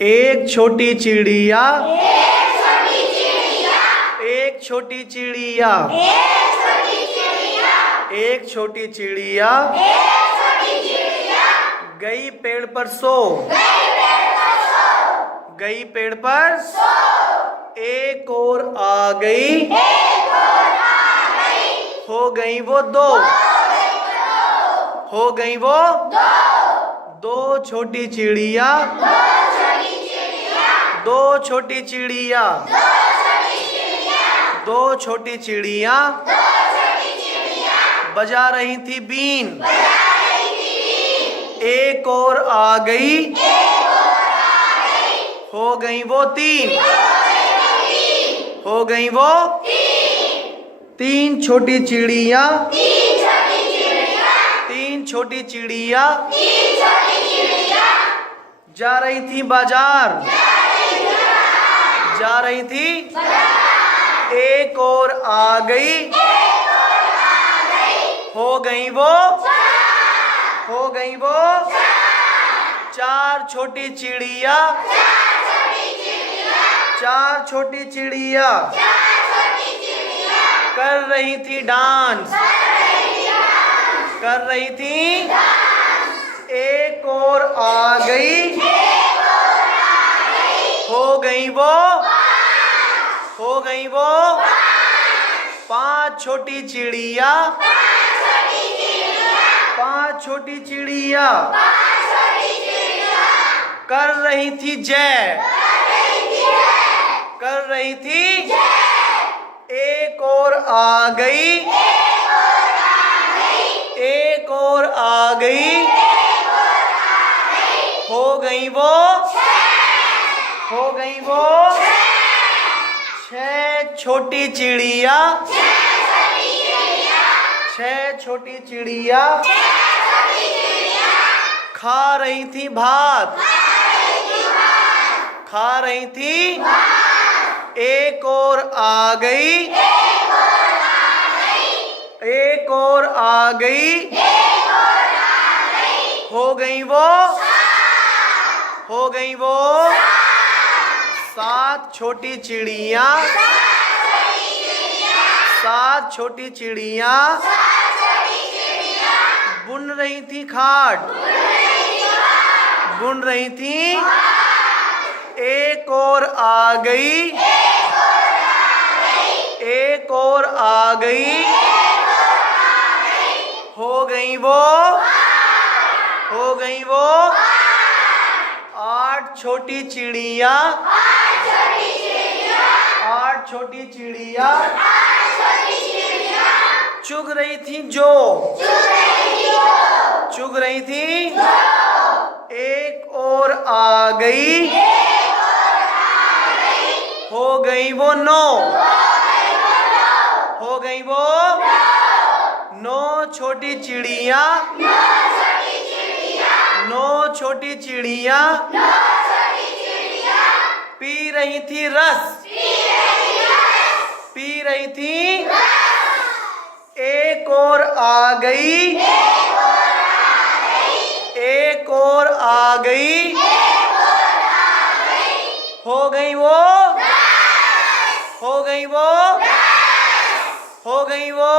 एक छोटी चिड़िया, एक छोटी चिड़िया, एक छोटी चिड़िया, एक छोटी चिड़िया, एक छोटी चिड़िया एक छोटी चिड़िया, गई पेड़ पर सो, गई पेड़ पर सो, गई पेड़ पर सो, एक और आ गई, एक और आ गई, हो गई वो दो, हो गई वो दो, दो छोटी चिड़िया, दो छोटी चिड़िया, दो छोटी चिड़िया, दो छोटी चिड़िया, दो छोटी चिड़िया दो छोटी चिड़िया, बजा रही थी बीन, बजा रही थी बीन, एक और आ गई, एक और आ गई, हो गई वो तीन, तीन, हो गई वो तीन, तीन छोटी चिड़िया, तीन छोटी चिड़िया, तीन छोटी चिड़िया तीन छोटी चिड़िया, जा रही थी बाजार, जा रही थी, एक और आ गई, एक और आ गई, हो गई वो, हो गई वो चार छोटी चिड़िया, चार छोटी चिड़िया, चार छोटी चिड़िया चार छोटी चिड़िया, कर रही थी डांस, कर रही थी, एक और आ गई, एक और आ गई, हो गई वो, हो गई वो पांच छोटी चिड़िया, पांच छोटी चिड़िया, पांच छोटी चिड़िया पांच छोटी चिड़िया, कर रही थी जय, कर रही थी जय, कर रही थी, जय, एक और आ गई, एक और आ गई, एक और आ गई, एक और आ गई, हो गई वो, हो गई वो छह छोटी चिड़िया, छह छोटी चिड़िया, छह छोटी चिड़िया छह छोटी चिड़िया, खा रही थी भात, खा रही थी भात, खा रही थी, भात, एक और आ गई, एक और आ गई, एक और आ गई, एक और आ गई, हो गई वो, हो गई वो सात छोटी चिड़िया, सात छोटी चिड़िया, सात छोटी चिड़िया सात छोटी चिड़िया, बुन रही थी खाट, उड़ रही थी भात, बुन रही थी, एक और आ गई, एक और आ गई, एक और आ गई, एक और आ गई, हो गई वो, हो गई वो आठ छोटी चिड़िया, आठ छोटी चिड़िया, आठ छोटी चिड़िया आठ छोटी चिड़िया, चुग रही थी जो, चुग रही थी जो, चुग रही थी, जो, एक और आ गई, एक और आ गई, हो गई वो नौ, हो गई वो नौ, हो गई वो नौ छोटी चिड़िया, नौ छोटी चिड़िया, नौ छोटी चिड़िया नौ छोटी चिड़िया, पी रही थी रस, पी रही थी रस, पी रही थी, रस, एक और आ गई, एक और आ गई, एक और आ गई, एक और आ गई, हो गई वो, रस, हो गई वो, रस, हो गई वो